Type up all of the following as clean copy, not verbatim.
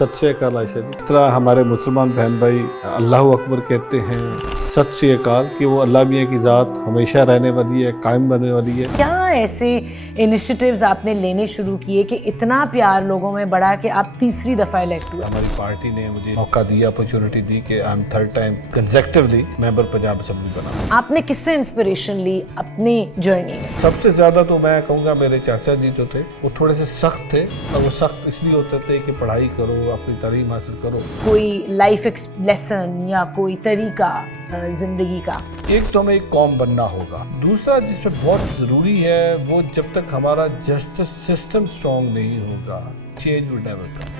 सत श्री अकाल आयशा जी। इस तरह हमारे मुसलमान बहन भाई अल्लाह अकबर कहते हैं, सत श्री अकाल कि वो अल्लाह मियाँ की ज़ात हमेशा रहने वाली है, कायम रहने वाली है। क्या ऐसे इनिशिएटिव्स आपने लेने शुरू किए कि इतना प्यार लोगों में बढ़ा कि आप तीसरी दफ़ा इलेक्ट हुए? हमारी पार्टी ने मुझे मौका दिया, अपॉर्चुनिटी दी कि I am third time consecutively member Punjab assembly बना। आपने किससे इंस्पिरेशन ली अपनी जर्नी में? सबसे ज़्यादा तो मैं कहूँगा मेरे चाचा जी जो थे वो थोड़े से सख्त थे, और वो सख्त इसलिए होते थे कि पढ़ाई करो, अपनी तालीम हासिल करो। कोई लाइफ लेसन या कोई तरीका जिंदगी का? एक तो हमें एक कौम बनना होगा, दूसरा जिस पे बहुत ज़रूरी है वो जब तक हमारा जस्टिस सिस्टम स्ट्रॉन्ग नहीं होगा, change will never come.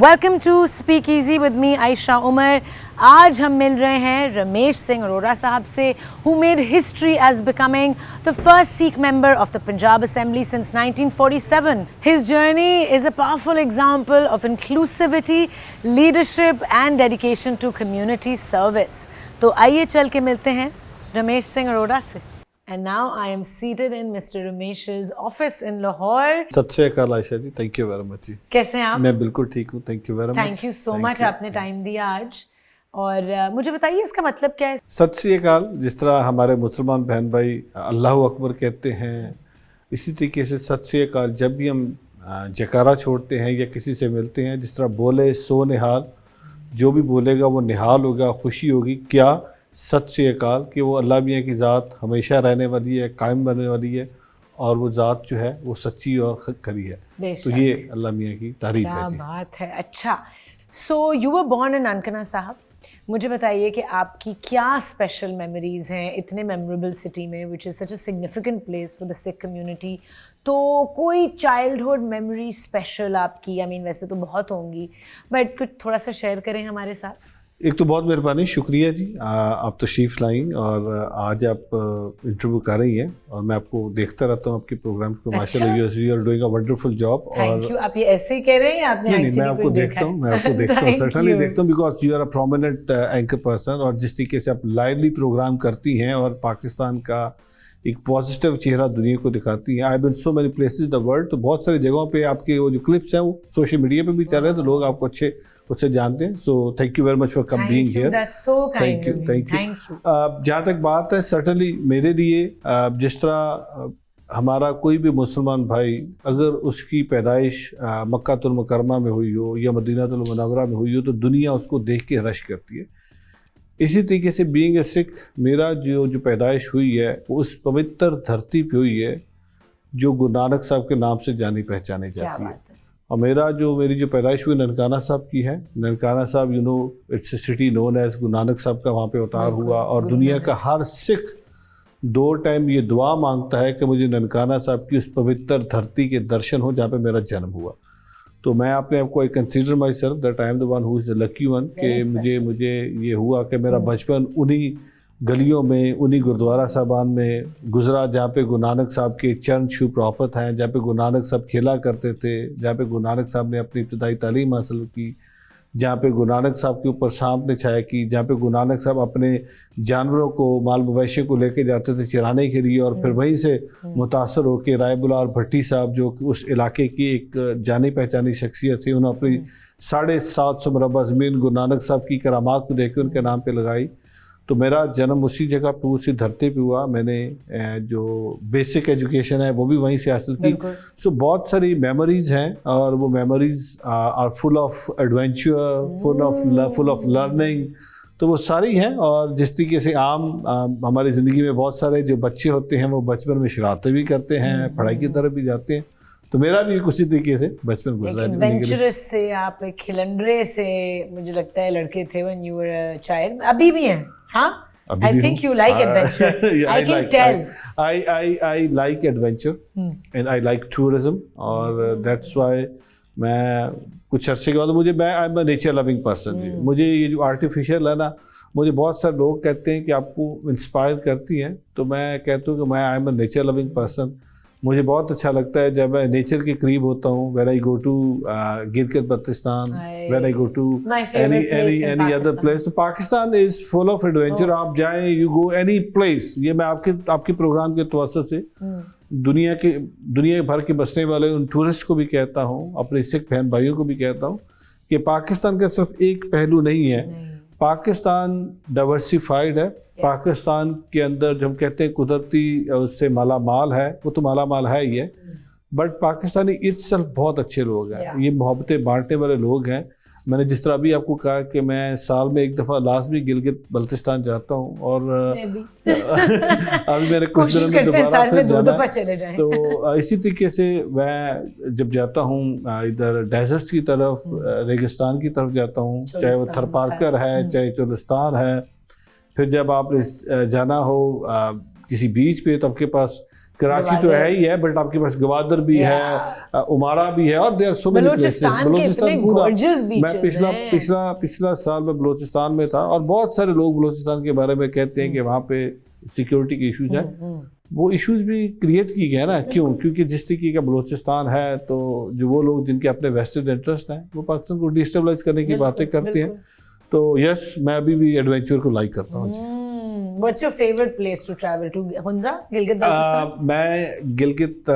Welcome to Speak Easy with me Ayesha Umar. आज हम मिल रहे हैं रमेश सिंह अरोड़ा साहब से, who made history as becoming the first Sikh member of the Punjab Assembly since 1947. His journey is a powerful example of inclusivity, leadership and dedication to community service. तो आइए चल के मिलते हैं रमेश सिंह अरोड़ा से। And now I am seated in Mr. Ramesh's office in Lahore. सत श्री अकाल आयशा जी, thank you very much जी। कैसे हैं आप? मैं बिल्कुल ठीक हूँ, thank you very much. Thank you so much, आपने टाइम दिया आज। और मुझे बताइए इसका मतलब क्या है? सत श्री अकाल जिस तरह हमारे मुसलमान बहन भाई अल्लाह अकबर कहते हैं, इसी तरीके से सत श्री अकाल जब भी हम जयकारा छोड़ते हैं या किसी से मिलते हैं, जिस तरह बोले सो निहाल, जो भी बोलेगा वो निहाल होगा, खुशी होगी। क्या सत श्री अकाल कि वो अल्लाह मियाँ की ज़ात हमेशा रहने वाली है, कायम रहने वाली है, और वो ज़ात जो है वो सच्ची और खरी है। तो ये अल्लाह मियाँ की तारीफ़ है जी। क्या बात है। अच्छा, so you were born in Nankana साहब। मुझे बताइए कि आपकी क्या स्पेशल मेमोरीज हैं इतने मेमोरेबल सिटी में, which is such a significant place for the Sikh community. तो कोई चाइल्डहुड मेमोरी स्पेशल आपकी? आई मीन वैसे तो बहुत होंगी, बट कुछ थोड़ा सा शेयर करें हमारे साथ। एक तो बहुत मेहरबानी, शुक्रिया जी, आप तशरीफ़ लाई और आज आप इंटरव्यू कर रही हैं, और मैं आपको देखता रहता हूँ आपके प्रोग्राम को। माशाल्लाह you are doing a wonderful job. Thank you. आप ये ऐसे ही कह रहे हैं? आपने नहीं, मैं आपको देखता हूँ, सर्टनली देखता हूँ, because you are a prominent anchor person, और जिस तरीके से आप लाइवली प्रोग्राम करती हैं और पाकिस्तान का एक पॉजिटिव चेहरा दुनिया को दिखाती हैं। I been so many places in the world, तो बहुत सारी जगहों पे आपके वो जो क्लिप्स हैं वो सोशल मीडिया पे भी चल रहे हैं, तो लोग आपको अच्छे उससे जानते हैं। So thank you very much for come being here. Thank you. जहाँ तक बात है, सर्टनली मेरे लिए जिस तरह हमारा कोई भी मुसलमान भाई अगर उसकी पैदाइश मक्कातुल मुकर्रमा में हुई हो या मदीनातुल मुनव्वरा में हुई हो, तो दुनिया उसको देख के रश करती है। इसी तरीके से बीइंग ए सिख, मेरा जो पैदाइश हुई है वो उस पवित्र धरती पे हुई है जो गुरु नानक साहब के नाम से जानी पहचानी जाती है। और मेरी जो पैदाइश हुई ननकाना साहब की है। Nankana Sahib, you know, it's a city known as Guru Nanak साहब का वहाँ पे अवतार हुआ, और दुनिया का हर सिख 2 टाइम ये दुआ मांगता है कि मुझे ननकाना साहब की उस पवित्र धरती के दर्शन हो जहाँ पे मेरा जन्म हुआ। तो मैं अपने आप को I consider my self that I am the one who is the lucky one, कि मुझे ये हुआ कि मेरा बचपन उन्हीं गलियों में, उन्हीं गुरुद्वारा साहबान में गुजरा जहाँ पे गुरु नानक साहब के चरण छू प्राप्त हैं, जहाँ पे गुरु नानक साहब खेला करते थे, जहाँ पे गुरु नानक साहब ने अपनी इब्तदाई तालीम हासिल की, जहाँ पे गुरु नानक साहब के ऊपर सांप ने छाया की, जहाँ पे गुरु नानक साहब अपने जानवरों को, माल मवेशी को लेके जाते थे चराने के लिए, और फिर वहीं से मुतासर होकर राय बुलार भट्टी साहब जो उस इलाके की एक जानी पहचानी शख्सियत थी, उन्होंने अपनी 750 मरबा ज़मीन गुरु नानक साहब की करामात को देख के उनके नाम पे लगाई। तो मेरा जन्म उसी जगह पे, उसी धरती पे हुआ। मैंने जो बेसिक एजुकेशन है वो भी वहीं से हासिल की। सो बहुत सारी मेमोरीज हैं, और वो memories are full of adventure, full of learning. तो वो सारी हैं, और जिस तरीके से हमारी ज़िंदगी में बहुत सारे जो बच्चे होते हैं वो बचपन में शरारतें भी करते हैं, पढ़ाई की तरफ भी जाते हैं, तो मेरा भी कुछ तरीके से बचपन गुजरा है। एडवेंचरस से, आप एक खिलंडरे से मुझे लगता है लड़के थे when you were a child, अभी भी हैं? हाँ, I think you like adventure. I can tell. I like adventure and I like tourism, और that's why मैं कुछ अर्से के बाद I'm a nature loving person। मुझे ये जो आर्टिफिशियल है ना, मुझे बहुत सारे लोग कहते हैं कि आपको इंस्पायर करती हैं, तो मैं कहता हूँ कि मैं I'm a nature loving person। मुझे बहुत अच्छा लगता है जब मैं नेचर के करीब होता हूँ। When I go to Gilgit Baltistan, when I go to any other place, तो Pakistan is full of adventure. आप जाएं, यू गो एनी प्लेस, ये मैं आपके प्रोग्राम के तवज्जुह से दुनिया भर के बसने वाले उन टूरिस्ट को भी कहता हूँ, अपने सिख बहन भाइयों को भी कहता हूँ कि पाकिस्तान का सिर्फ एक पहलू नहीं है, पाकिस्तान डाइवर्सिफाइड है। पाकिस्तान के अंदर जब कहते हैं कुदरती उससे माला माल है, वो तो माला माल है ही है, बट पाकिस्तानी इटसेल्फ बहुत अच्छे लोग हैं, ये मोहब्बतें बांटने वाले लोग हैं। मैंने जिस तरह अभी आपको कहा कि मैं साल में एक दफ़ा लाजमी गिलगित बल्तिस्तान जाता हूँ, और अभी मैंने कुछ दिनों में दोबारा फिर जाना, तो इसी तरीके से मैं जब जाता हूँ इधर डेजर्ट्स की तरफ, रेगिस्तान की तरफ जाता हूँ, चाहे वो थरपारकर है, चाहे चोलिस्तान है। फिर जब आपने जाना हो किसी बीच पे, तो आपके पास कराची तो है ही है, बट आपके पास गवादर भी है, उमारा भी है, और there so many places. Balochistan पूरा, मैं पिछला साल में बलूचिस्तान में था, और बहुत सारे लोग बलूचिस्तान के बारे में कहते हैं कि वहाँ पे सिक्योरिटी के इश्यूज हैं। वो इश्यूज भी क्रिएट किए गए ना, क्यों? क्योंकि जिस तरीके का बलूचिस्तान है, तो जो वो लोग जिनके अपने वेस्टेड इंटरेस्ट हैं, वो पाकिस्तान को डिस्टेबलाइज करने की बातें करते हैं। तो यस, मैं अभी भी एडवेंचर को लाइक करता हूँ। What's your favorite place to travel to? Hunza, Gilgit Baltistan? मैं गिलगित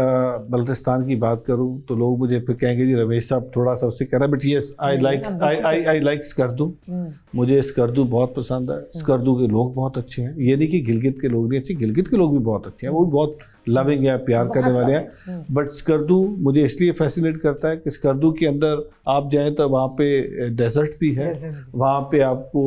बल्तिस्तान की बात करूं तो लोग मुझे फिर कहेंगे जी रमेश साहब थोड़ा सा उससे कह रहे हैं, but yes I like Skardu. मुझे स्कर्दू बहुत पसंद है। स्कर्दू के लोग बहुत अच्छे हैं, ये नहीं कि गिलगित के लोग नहीं अच्छे, गिलगित के लोग भी बहुत अच्छे हैं, वो भी बहुत लविंग है, प्यार करने वाले हैं। बट स्कर्दू मुझे इसलिए फैसिनेट करता है कि स्कर्दू के अंदर आप जाएं तो वहाँ पे डेजर्ट भी है, वहाँ पे आपको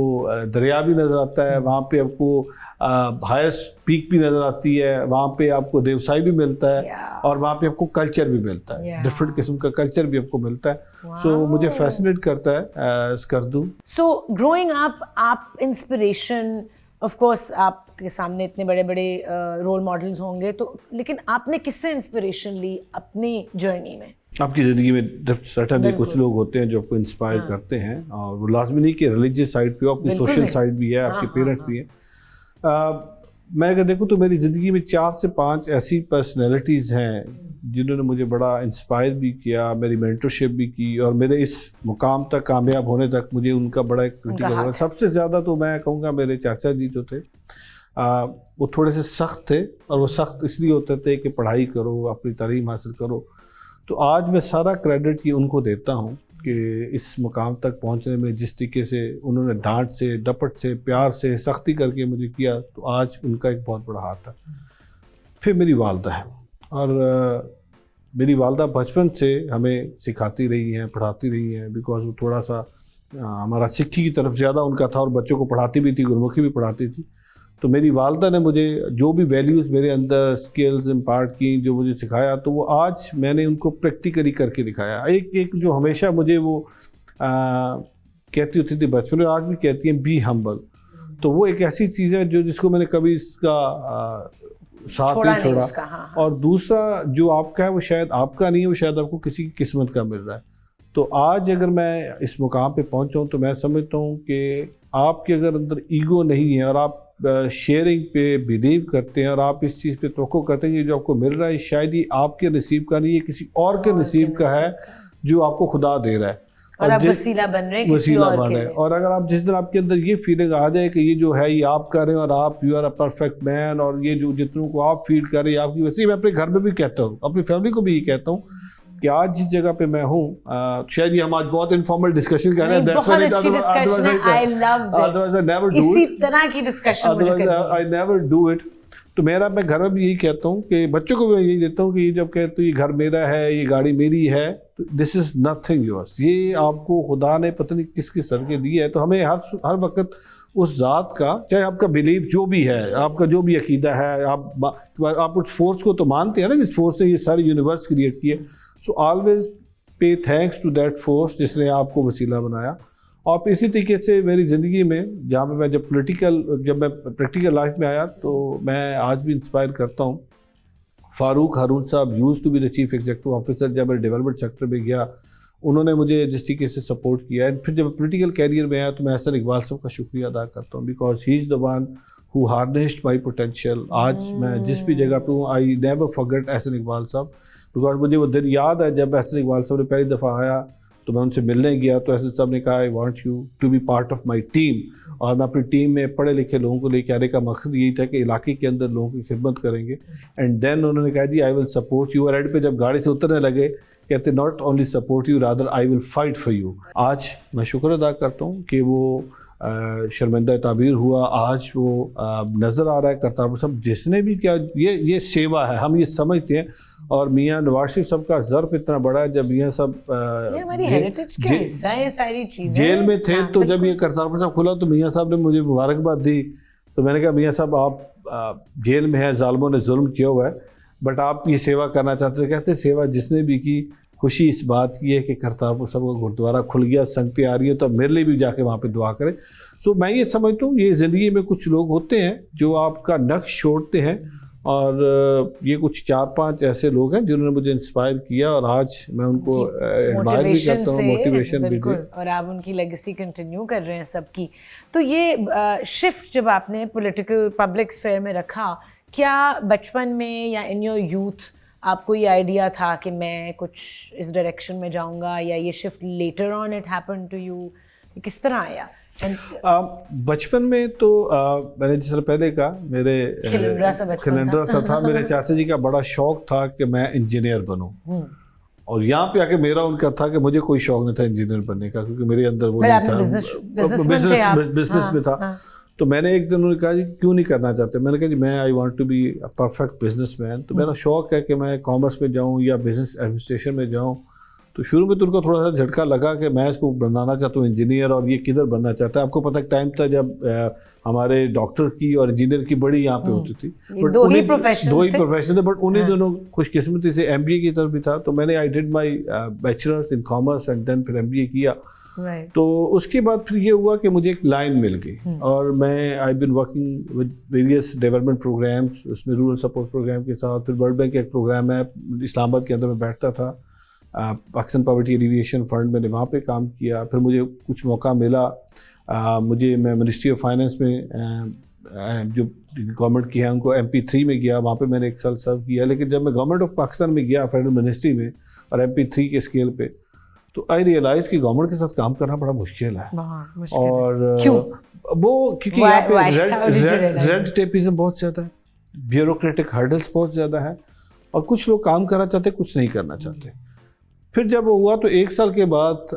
दरिया भी नज़र आता है, वहाँ पे आपको हाईएस्ट पीक भी नज़र आती है, वहाँ पे आपको देवसाई भी मिलता है, और वहाँ पे आपको कल्चर भी मिलता है, डिफरेंट किस्म का कल्चर भी आपको मिलता है। सो मुझे फैसिनेट करता है स्कर्दू। सो ग्रोइंग अप, आप इंस्पिरेशन, ऑफ कोर्स आपके सामने इतने बड़े बड़े रोल मॉडल्स होंगे, तो लेकिन आपने किससे इंस्पिरेशन ली अपनी जर्नी में? आपकी ज़िंदगी में सर्टेनली कुछ लोग होते हैं जो आपको इंस्पायर करते हैं, और वो लाजमी नहीं कि रिलीजियस साइड पे हो, अपनी सोशल साइड भी है, आपके पेरेंट्स भी हैं। मैं अगर देखूँ तो मेरी ज़िंदगी में 4 से 5 ऐसी पर्सनैलिटीज़ हैं जिन्होंने मुझे बड़ा इंस्पायर भी किया, मेरी मेंटरशिप भी की, और मेरे इस मुकाम तक कामयाब होने तक मुझे उनका बड़ा एक क्रिटिकल रोल। सबसे ज़्यादा तो मैं कहूँगा मेरे चाचा जी जो थे, वो थोड़े से सख्त थे, और वो सख्त इसलिए होते थे कि पढ़ाई करो, अपनी तालीम हासिल करो। तो आज मैं सारा क्रेडिट ये उनको देता हूँ कि इस मुकाम तक पहुँचने में जिस तरीके से उन्होंने डांट से, डपट से, प्यार से, सख्ती करके मुझे किया, तो आज उनका एक बहुत बड़ा हाथ है। फिर मेरी वालदा है, और मेरी वालदा बचपन से हमें सिखाती रही हैं, पढ़ाती रही हैं, बिकॉज वो थोड़ा सा हमारा सिक्खी की तरफ ज़्यादा उनका था, और बच्चों को पढ़ाती भी थी, गुरमुखी भी पढ़ाती थी। तो मेरी वालदा ने मुझे जो भी वैल्यूज़ मेरे अंदर स्किल्स इम्पार्ट की, जो मुझे सिखाया, तो वो आज मैंने उनको प्रैक्टिकली करके दिखाया। एक जो हमेशा मुझे वो कहती होती थी बचपन में, आज भी कहती हैं, बी हम्बल। तो वो एक ऐसी चीज़ है जो जिसको मैंने कभी इसका साथ नहीं छोड़ा। और दूसरा जो आपका है वो शायद आपका नहीं है, वो शायद आपको किसी की किस्मत का मिल रहा है। तो आज अगर मैं इस मुकाम पे पहुंचा हूं, तो मैं समझता हूं कि आपके अगर अंदर ईगो नहीं है, और आप शेयरिंग पे बिलीव करते हैं, और आप इस चीज़ पे तवक्को करते हैं कि जो आपको मिल रहा है शायद ये आपके नसीब का नहीं है, किसी और के नसीब का है जो आपको खुदा दे रहा है, और आप वसीला बन रहे हैं, वसीला बन रहे हैं। और अगर आप जिस दिन आपके अंदर ये फीलिंग आ जाए कि ये जो है ये आप कर रहे हैं, और आप you are a perfect man, और ये जो जितनों को आप फील कर रहे हैं आपकी वैसे, मैं अपने घर में भी कहता हूँ, अपनी फैमिली को भी ये कहता हूँ कि आज जिस जगह पे मैं हूँ, शायद ये हम आज बहुत इनफॉर्मल डिस्कशन कर रहे हैं, that's why I love this, I never do इसी तरह की discussion otherwise I never do it. तो मैं घर में भी यही कहता हूँ कि बच्चों को भी यही देता हूँ कि ये जब कहते हो ये घर मेरा है, ये गाड़ी मेरी है, तो दिस इज़ नथिंग योर्स, ये आपको खुदा ने पता नहीं किसके सर के दिया है। तो हमें हर वक्त उस ज़ात का, चाहे आपका बिलीव जो भी है, आपका जो भी अकीदा है, आप उस फोर्स को तो मानते हैं ना, जिस फोर्स ने ये सारे यूनिवर्स क्रिएट किए। So always pay thanks to that force जिसने आपको वसीला बनाया। और इसी तरीके से मेरी ज़िंदगी में जहाँ पे मैं जब मैं प्रैक्टिकल लाइफ में आया, तो मैं आज भी इंस्पायर करता हूँ। Farooq Haroon sahab used to be the chief executive officer, जब मैं डेवलपमेंट सेक्टर में गया, उन्होंने मुझे जिस तरीके से सपोर्ट किया है। फिर जब पॉलिटिकल कैरियर में आया, तो मैं एहसन इकबाल साहब का शुक्रिया अदा करता हूँ, because he is the one who harnessed my potential. आज मैं जिस भी जगह पे हूँ, I never forget Ahsan Iqbal sahab, because मुझे वो दिन याद है जब एहसन इकबाल साहब ने पहली दफ़ा आया, تو میں ان سے ملنے گیا تو ایسد صاحب نے کہا I want you to be part of my team, اور میں اپنی ٹیم میں پڑھے لکھے لوگوں کو لے کے آنے کا مقصد یہی تھا کہ علاقے کے اندر لوگوں کی خدمت کریں گے. اینڈ دین انہوں نے کہا جی آئی ول سپورٹ یو, اور اینڈ پہ جب گاڑی سے اترنے لگے کہتے not only support you rather I will fight for you. آج میں شکر ادا کرتا ہوں کہ وہ شرمندہ تعبیر ہوا, آج وہ نظر آ رہا ہے کرتارپور صاحب جس نے بھی کیا, یہ سیوا ہے, ہم یہ سمجھتے ہیں. اور میاں نواز شریف صاحب کا ظرف اتنا بڑا ہے, جب میاں صاحب جیل میں تھے تو جب یہ کرتارپور صاحب کھلا تو میاں صاحب نے مجھے مبارکباد دی. تو میں نے کہا میاں صاحب آپ جیل میں ہیں, ظالموں نے ظلم کیا ہوا ہے, بٹ آپ یہ سیوا کرنا چاہتے ہیں. کہتے سیوا جس نے بھی کی, خوشی اس بات کی ہے کہ کرتارپور صاحب کا گرودوارہ کھل گیا, سنگتیں آ رہی ہیں, تو میرے لیے بھی جا کے وہاں پہ دعا کریں. سو میں یہ سمجھتا ہوں یہ زندگی میں کچھ لوگ ہوتے ہیں جو آپ کا نقش چھوڑتے ہیں, اور یہ کچھ 4-5 ایسے لوگ ہیں جنہوں نے مجھے انسپائر کیا, اور آج میں ان کو ایڈمائر بھی کرتا ہوں, موٹیویشن بھی. اور آپ ان کی لیگیسی کنٹینیو کر رہے ہیں سب کی. تو یہ شفٹ جب آپ نے پولیٹیکل پبلک اسفیئر میں رکھا, کیا بچپن میں یا ان یور یوتھ آپ کو یہ آئیڈیا تھا کہ میں کچھ اس ڈائریکشن میں جاؤں گا, یا یہ shift later on it happen to you, کس طرح آیا؟ بچپن میں تو میں نے جس طرح پہلے کہا میرے کھلنڈرا سا تھا, میرے چاچا جی کا بڑا شوق تھا کہ میں انجینئر بنوں, اور یہاں پہ آ کے میرا ان کا تھا کہ مجھے کوئی شوق نہیں تھا انجینئر بننے کا, کیونکہ میرے اندر وہ نہیں تھا, بزنس میں تھا. تو میں نے ایک دن انہوں نے کہا جی کیوں نہیں کرنا چاہتے, میں نے کہا جی میں I want to be a perfect businessman. تو میرا شوق ہے کہ میں کامرس میں جاؤں یا بزنس ایڈمنسٹریشن میں جاؤں. تو شروع میں تو ان کو تھوڑا سا جھٹکا لگا کہ میں اس کو بنانا چاہتا ہوں انجینئر, اور یہ کدھر بننا چاہتا ہے. آپ کو پتہ ایک ٹائم تھا جب ہمارے ڈاکٹر کی اور انجینئر کی بڑی یہاں پہ ہوتی تھی, دو ہی پروفیشن تھے, بٹ انہیں دونوں خوش قسمتی سے ایم بی اے کی طرف بھی تھا. تو میں نے I did my bachelors in commerce and then پھر ایم بی اے کیا. تو اس کے بعد پھر یہ ہوا کہ مجھے ایک لائن مل گئی, اور میں I been working with various development programmes, اس میں رورل سپورٹ پروگرام کے ساتھ. پھر ورلڈ بینک کا ایک پروگرام ہے اسلام آباد کے اندر میں بیٹھتا تھا, پاکستان پاورٹی ایلیویشن فنڈ, میں نے وہاں پہ کام کیا. پھر مجھے کچھ موقع ملا, میں منسٹری آف فائنینس میں جو گورنمنٹ کی ہے ان کو MP3 میں گیا, وہاں پہ میں نے 1 سال سرو کیا. لیکن جب میں گورنمنٹ آف پاکستان میں گیا فیڈرل منسٹری میں اور MP3 کے اسکیل پہ, تو آئی ریئلائز کہ گورنمنٹ کے ساتھ کام کرنا بڑا مشکل ہے. اور وہ کیونکہ یہاں پہ ریڈ ٹیپزم بہت زیادہ ہے, بیوروکریٹک ہرڈلس بہت زیادہ ہے, اور کچھ لوگ کام کرنا چاہتے کچھ نہیں کرنا چاہتے. پھر جب وہ ہوا تو 1 سال کے بعد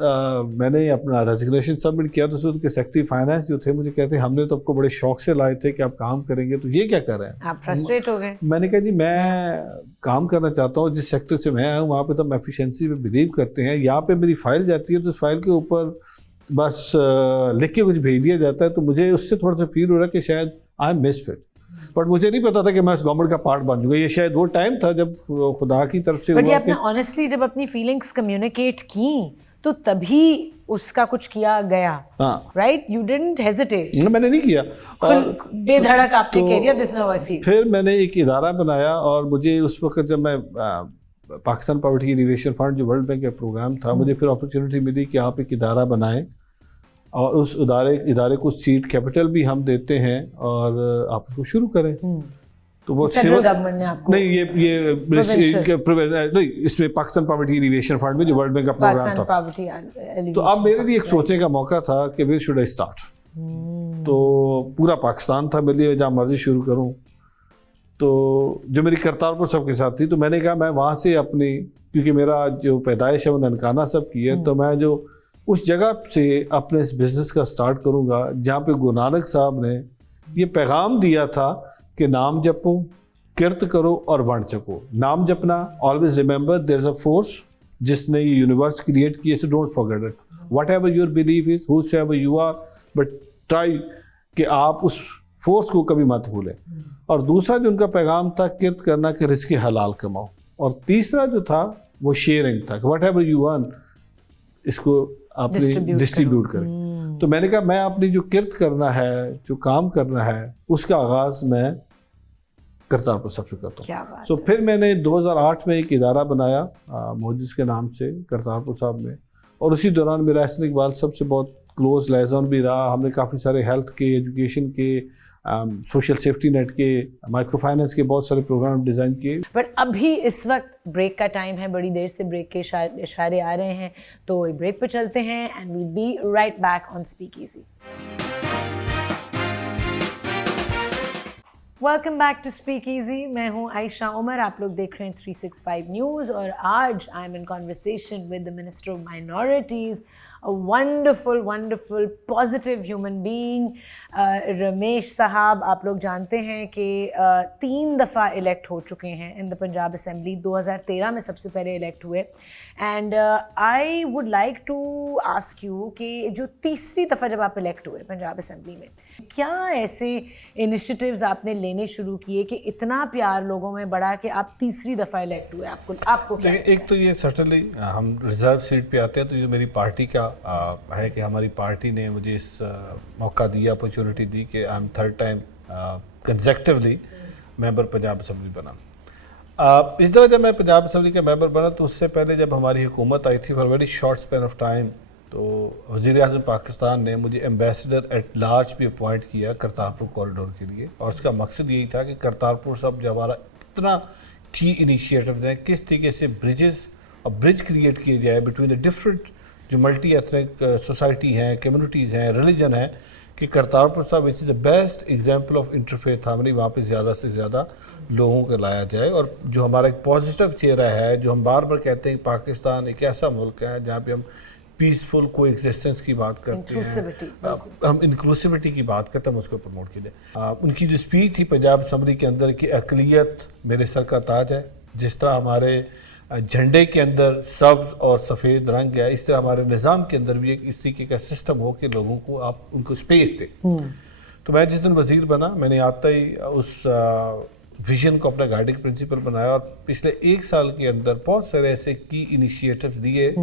میں نے اپنا ریزگنیشن سبمٹ کیا. تو ان کے سیکرٹری فائنانس جو تھے مجھے کہتے ہم نے تو آپ کو بڑے شوق سے لائے تھے کہ آپ کام کریں گے, تو یہ کیا کر رہے ہیں؟ آپ فرسٹریٹ ہو گئے. میں نے کہا جی میں کام کرنا چاہتا ہوں, جس سیکٹر سے میں آیا ہوں وہاں پہ تو ہم ایفیشینسی پہ بلیو کرتے ہیں. یہاں پہ میری فائل جاتی ہے تو اس فائل کے اوپر بس لکھ کے کچھ بھیج دیا جاتا ہے. تو مجھے اس سے تھوڑا سا فیل ہو رہا ہے کہ شاید I am misfit, but مجھے نہیں پتا تھا کہ میں اس گورنمنٹ کا پارٹ بن جوں گا. یہ شاید وہ ٹائم تھا جب خدا کی طرف سے ہوا کہ آنیسٹلی جب اپنی فیلنگس کمیونیکیٹ کی تو تبھی اس کا کچھ کیا گیا. Right, you didn't hesitate. میں نے نہیں کیا, بے دھڑک آپ نے کہہ دیا دس از ہاؤ آئی فیل. پھر میں نے ایک ادارہ بنایا, اور مجھے اس وقت جب میں پاکستان پاورٹی ایلیویشن فنڈ جو ورلڈ بینک کا پروگرام تھا, مجھے پھر اپرچونیٹی ملی کہ آپ ایک ادارہ بنائیں, اور اس ادارے کو سیڈ کیپٹل بھی ہم دیتے ہیں, اور آپ اس کو شروع کریں. تو وہ نہیں, اس میں پاکستان پاورٹی ایلیویشن فنڈ میں جو ورلڈ بینک کا پروگرام تھا. تو اب میرے لیے ایک سوچنے کا موقع تھا کہ ویئر شوڈ آئی اسٹارٹ. تو پورا پاکستان تھا میرے لیے, جہاں مرضی شروع کروں. تو جو میری کرتارپور صاحب کے ساتھ تھی, تو میں نے کہا میں وہاں سے اپنی, کیونکہ میرا جو پیدائش ہے وہ ننکانہ صاحب کی ہے, تو میں جو اس جگہ سے اپنے اس بزنس کا سٹارٹ کروں گا جہاں پہ گرو نانک صاحب نے یہ پیغام دیا تھا کہ نام جپو, کرت کرو اور ونڈ چکو. نام جپنا, always remember there is a force جس نے یہ یونیورس کریٹ کی, so don't forget it. Whatever your belief is, whoever you are, but try کہ آپ اس فورس کو کبھی مت بھولیں. اور دوسرا جو ان کا پیغام تھا کرت کرنا کہ رزق حلال کماؤ. اور تیسرا جو تھا وہ شیئرنگ تھا کہ واٹ ایور یو ارن اس کو آپ نے ڈسٹریبیوٹ کریں. تو میں نے کہا میں اپنی جو کرت کرنا ہے, جو کام کرنا ہے, اس کا آغاز میں کرتارپور صاحب سے کرتا ہوں. سو پھر میں نے 2008 میں ایک ادارہ بنایا موجز کے نام سے کرتارپور صاحب میں, اور اسی دوران میرا احسن اقبال صاحب سے بہت کلوز لیزون بھی رہا. ہم نے کافی سارے ہیلتھ کے, ایجوکیشن کے, सोशल सेफ्टी नेट के, माइक्रो फाइनेंस के बहुत सारे प्रोग्राम डिज़ाइन किए. बट अभी इस वक्त ब्रेक का टाइम है, बड़ी देर से ब्रेक के इशारे आ रहे हैं, तो ब्रेक पे चलते हैं and we'll be right back on Speak Easy. Welcome back to Speak Easy. मैं हूँ आयशा उमर, आप लोग देख रहे हैं 365 न्यूज़ और आज I am in conversation with the minister of minorities, a wonderful positive human being, Ramesh साहब. आप लोग जानते हैं कि 3 दफ़ा इलेक्ट हो चुके हैं इन द पंजाब असम्बली. 2013 में सबसे पहले इलेक्ट हुए. And I would like to ask you कि जो तीसरी दफ़ा जब आप इलेक्ट हुए पंजाब असम्बली में, क्या ऐसे इनिशिएटिव्स आपने लेने शुरू किए कि इतना प्यार लोगों में बढ़ा कि आप तीसरी दफ़ा इलेक्ट हुए? आपको क्या? एक तो ये सर्टनली हम रिजर्व सीट पे आते हैं, तो ये मेरी पार्टी का है कि हमारी पार्टी ने मुझे इस मौका दिया, अपॉर्चुनिटी दी कि I am 3rd time consecutively member Punjab assembly बना. इस दफ़ा जब मैं पंजाब असम्बली का मेंबर बना तो उससे पहले जब हमारी हुकूमत आई थी for very short span of time, तो वज़ीर-ए-आज़म पाकिस्तान ने मुझे एम्बेसडर एट लार्ज भी अपॉइंट किया करतारपुर कॉरिडोर के लिए. और उसका मकसद यही था कि करतारपुर साहब जो हमारा इतना की इनिशिएटिव्स हैं, किस तरीके से ब्रिज क्रिएट किए जाए बिटवीन द डिफरेंट जो मल्टी एथनिक सोसाइटी हैं, कम्युनिटीज़ हैं, रिलीजन है, कि करतारपुर साहब which is the best example of interfaith harmony, वहाँ पे ज़्यादा से ज़्यादा लोगों को लाया जाए. और जो हमारा एक पॉजिटिव चेहरा है, जो हम बार बार कहते हैं कि पाकिस्तान एक ऐसा मुल्क है जहाँ पे हम पीसफुल को एग्जिस्टेंस की बात करते हैं, हम इंक्लूसिविटी की बात करते हैं, हम उसको प्रमोट कीजिए. उनकी जो स्पीच थी पंजाब असम्बली के अंदर कि अक़लियत मेरे सर का ताज है, जिस तरह हमारे झंडे के अंदर सब्ज़ और सफ़ेद रंग है, इस तरह हमारे निज़ाम के अंदर भी एक इस तरीके का सिस्टम हो कि लोगों को आप उनको स्पेस दें. तो मैं जिस दिन वज़ीर बना, मैंने आता ही उस विजन को अपना गाइडिंग प्रिंसिपल बनाया और पिछले 1 साल के अंदर बहुत सारे ऐसे की इनिशिएटिव्स दिए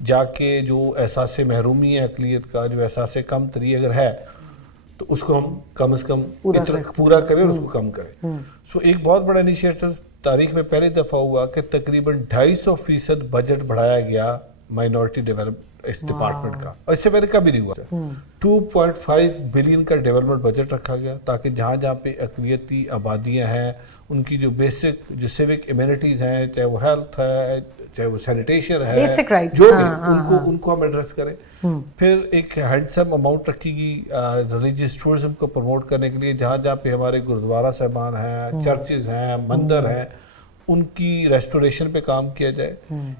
जाके जो एहसास महरूमी है अक़लियत का, जो एहसास कम तरी अगर है तो उसको हम से कम पूरा करें और उसको कम करें. सो एक बहुत बड़ा इनिशिएटिव तारीख में पहली दफ़ा हुआ कि तकरीबन 250% बजट बढ़ाया गया माइनॉरिटी डेवलपमेंट इस डिपार्टमेंट का, और इससे पहले कभी नहीं हुआ. 2.5 बिलियन का डेवलपमेंट बजट रखा गया ताकि जहाँ जहाँ पे अक़लियती आबादियाँ हैं उनकी जो बेसिक जो सिविक इम्यूनिटीज़ हैं, चाहे वो हेल्थ है, चाहे वो सैनिटेशन है, बेसिक राइट्स, जो भी उनको हम एड्रेस करें. फिर एक हैंडसम अमाउंट रखीगी रिलीजियस टूरिज्म को प्रमोट करने के लिए, जहाँ जहाँ पे हमारे गुरुद्वारा साहिबान हैं, चर्चेज हैं, मंदिर हैं, उनकी रेस्टोरेशन पे काम किया जाए.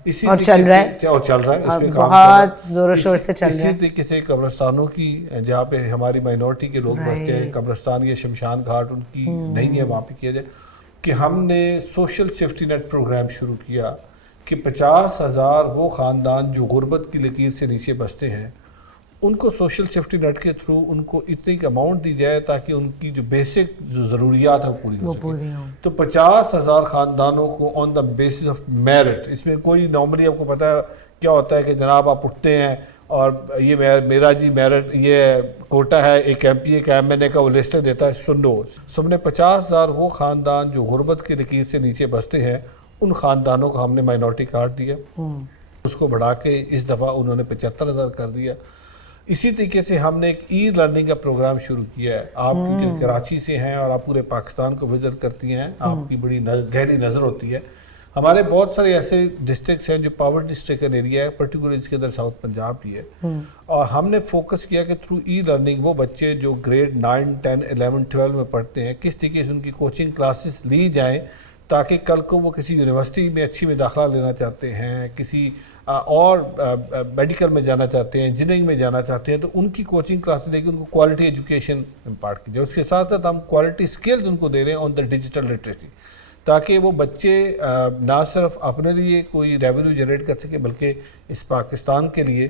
इसी और चल रहा है इस पे काम बहुत जोरों शोर से चल रहा है. इसी तरीके से कब्रिस्तानों की, जहाँ पे हमारी माइनॉरिटी के लोग बसते हैं, कब्रिस्तान या शमशान घाट उनकी नहीं है, वहाँ पे किया जाए. कि हमने सोशल सेफ्टी नेट प्रोग्राम शुरू किया कि 50,000 वो ख़ानदान जो गुर्बत की लकीर से नीचे बसते हैं उनको सोशल सेफ्टी नेट के थ्रू उनको इतनी अमाउंट दी जाए ताकि उनकी जो बेसिक जो ज़रूरियात है वो पूरी हो सके. तो 50,000 ख़ानदानों को on the basis of merit, इसमें कोई नॉर्मली आपको पता है क्या होता है कि जनाब आप उठते हैं और ये मेरा जी मेरिट ये कोटा है, एक MPA का MNA का वो लिस्ट देता है, सुन लो. सबने 50,000 वो ख़ानदान जो गुर्बत की लकीर से नीचे बसते हैं उन ख़ानदानों को हमने माइनॉरिटी कार्ड दिया, उसको बढ़ा के इस दफ़ा उन्होंने 75,000 कर दिया. इसी तरीके से हमने एक ई लर्निंग का प्रोग्राम शुरू किया है. आप क्योंकि कराची से हैं और आप पूरे पाकिस्तान को विज़िट करती हैं, आपकी बड़ी गहरी नज़र होती है. हमारे बहुत सारे ऐसे डिस्ट्रिक्ट्स हैं जो पावर्टी स्ट्रिकन एरिया है, पर्टिकुलर इसके अंदर साउथ पंजाब भी है. और हमने फोकस किया कि थ्रू ई लर्निंग वो बच्चे जो ग्रेड 9, 10, 11, 12 में पढ़ते हैं, किस तरीके से उनकी कोचिंग क्लासेस ली जाएँ ताकि कल को वो किसी यूनिवर्सिटी में अच्छी में दाखिला लेना चाहते हैं, किसी और मेडिकल में जाना चाहते हैं, इंजीनियरिंग में जाना चाहते हैं, तो उनकी कोचिंग क्लासेस लेके उनको क्वालिटी एजुकेशन इम्पार्ट की जाए. उसके साथ साथ हम क्वालिटी स्किल्स उनको दे रहे हैं ऑन द डिजिटल लिटरेसी, ताकि वो बच्चे ना सिर्फ अपने लिए कोई रेवेन्यू जनरेट कर सके बल्कि इस पाकिस्तान के लिए